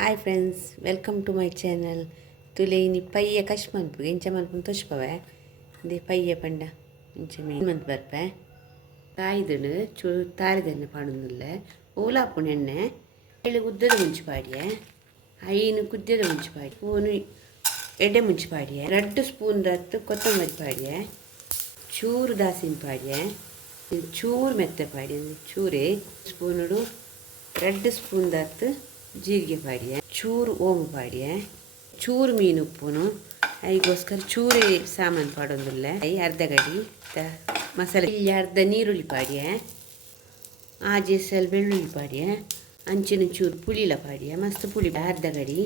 Hi friends, welcome to my channel. ತುಲೆ ಇನಿ ಪಯ್ಯ ಕಶ್ ಮನ್ಪು ಎಂಚ ಮನ್ಪುನ ತೋಚ್ಪವೆ ದೇ ಪಯ್ಯ ಪಂಡ ಇಂಚ ಮೀನು ಮಂತ್ ಬರ್ಪೆ ಕಾಯ್ದನು ಚೂ ತಾರಿದೆಣ್ಣೆ ಪಾಡುಂದುಲ್ಲ ಓಲಾಪುಣ ಎಣ್ಣೆ ಎಳ್ಳು ಉದ್ದದ ಮುಂಚಿ ಪಾಡಿಯೆ ಐನು ಕುದ್ದದ ಮುಂಚಿ ಪಾಡಿ ಸ್ಪೂನು ಎಡ್ಡೆ ಮುಂಚಿ ಪಾಡಿಯೆ 2 ಸ್ಪೂನ್ ದತ್ತು ಕೊತ್ತಂಬರಿ ಪಾಡಿಯೆ ಚೂರು ದಾಸಿನ ಪಾಡಿಯೆ ಚೂರು ಮೆತ್ತೆ ಪಾಡಿ ಚೂರೇ ಸ್ಪೂನುಡು 2 ಸ್ಪೂನ್ ದತ್ತು ಜೀರಿಗೆ ಪಾಡಿಯೆ ಚೂರು ಓಮು ಪಾಡಿಯೆ ಚೂರು ಮೀನು ಉಪ್ಪುನು ಐಗೋಸ್ಕರ ಚೂರೇ ಸಾಮಾನು ಪಾಡೊಂದುಲ್ಲ ಅರ್ಧ ಗಡಿ ಮಸಾಲೆ ಇಲ್ಲಿ ಅರ್ಧ ನೀರುಳ್ಳಿ ಪಾಡಿಯೆ ಆಜೆಸಲ್ ಬೆಳ್ಳುಳ್ಳಿ ಪಾಡಿಯೆ ಅಂಚಿನ ಚೂರು ಪುಳಿಲ ಪಾಡಿಯೆ ಮಸ್ತ್ ಪುಳಿ ಅರ್ಧ ಗಡಿ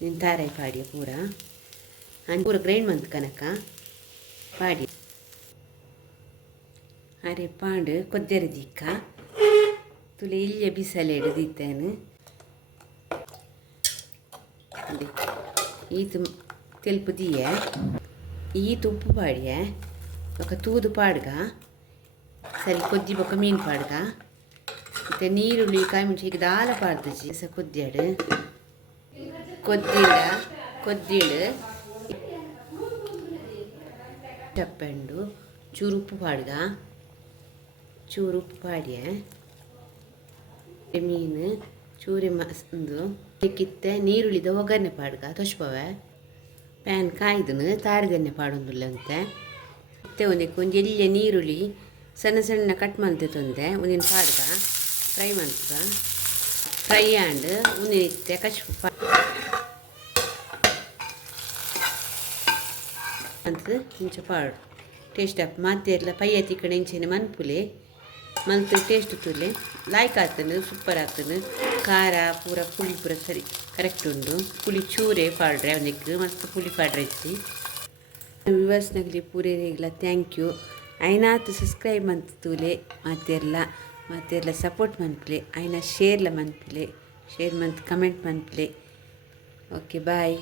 ನಿನ್ನ ತಾರಾಯಿ ಪಾಡಿಯೆ ಪೂರ ಗ್ರೈಂಡ್ ಮಂತ್ ಕನಕ ಪಾಡಿ ಅರೆ ಪಾಂಡು ಕೊದ್ದೆರೆ ದಿಕ್ಕ ತುಲೆ ಇಲ್ಲಿಯ ಬಿಸಲೆ ಹಿಡಿದಿತ್ತೇನು ಈತು ತೆಲ್ಪು ದಿಯೆ ಈತು ಉಪ್ಪು ಪಾಡಿಯೆ ఒక ತೂದು ಪಾಡ್ಗ ಸರಿ ಕೊದ್ದಿ ಬೊಕ್ಕ ಮೀನು ಪಾಡ್ಗ ಮತ್ತು ನೀರುಳ್ಳಿ ಕಾಯಿ ಮುಂಚೆ ಈಗ ದಾಲ ಪಾಡ್ದಜಿ ಸ ಕೊದ್ದಿಯಾಡು ಕೊದ್ದಿಡು ಚಪ್ಪೆಂಡು ಚೂರು ಉಪ್ಪು ಪಾಡ್ಗ ಚೂರು ಉಪ್ಪು ಪಾಡಿಯೆ ಮೀನು ಚೂರಿ ಮಸ್ದು ಕಿತ್ತೆ ನೀರುಳ್ಳಿದ ಒಗ್ಗರಣೆ ಪಾಡ್ಗ ತೊಚ್ಪವೆ ಪ್ಯಾನ್ ಕಾಯ್ದನು ತಾರಿದೆಣ್ಣೆ ಪಾಡೊಂದುಲ್ಲ ಅಂತೆ ಮತ್ತೆ ಒಂದಕ್ಕೆ ಎಲ್ಲಿಯ ನೀರುಳ್ಳಿ ಸಣ್ಣ ಸಣ್ಣ ಕಟ್ ಮಂತೆ ತೊಂದೆ ಒಂದಿನ ಪಾಡ್ಗ ಫ್ರೈ ಮಂತ ಫ್ರೈ ಆ್ಯಂಡ್ ಒಂದಿತ್ತೆ ಕಚ್ಪು ಅಂತ ಇಂಚ ಪಾಡು ಟೇಸ್ಟ್ ಅಪ್ ಮತ್ತೆ ಎಲ್ಲ ಪಯ್ಯ ತಿಕ್ಕಡೆ ಇಂಚೆನೆ ಮನ್ಪುಲೆ ಮಂತ್ ಟೇಸ್ಟ್ ತುಲೆ ಲಾಯ್ಕ್ ಆಗ್ತಾನೆ ಸೂಪರ್ ಆಗ್ತಾನೆ ಖಾರ ಪೂರ ಪುಳಿ ಪೂರ ಸರಿ ಕರೆಕ್ಟ್ ಉಂಡು ಪುಳಿ ಚೂರೇ ಪಾಡ್ರೆ ಅವನಿಗೆ ಮಸ್ತ್ ಪುಳಿ ಪಾಡ್ರೆ ಇತ್ತು ವ್ಯೂವರ್ಸ್ನಾಗಲಿ ಪೂರೇರಿಗಿಲ್ಲ ಥ್ಯಾಂಕ್ ಯು ಐನಾತು ಸಬ್ಸ್ಕ್ರೈಬ್ ಮಂತ್ ತೂಲೆ ಮತ್ತೆಲ್ಲ ಸಪೋರ್ಟ್ ಮನ್ಪ್ಲೆ ಐನ ಶೇರ್ಲ ಮನ್ಪ್ಲೆ ಶೇರ್ ಮಂತ್ ಕಮೆಂಟ್ ಮನ್ಪ್ಲೆ ಓಕೆ ಬಾಯ್.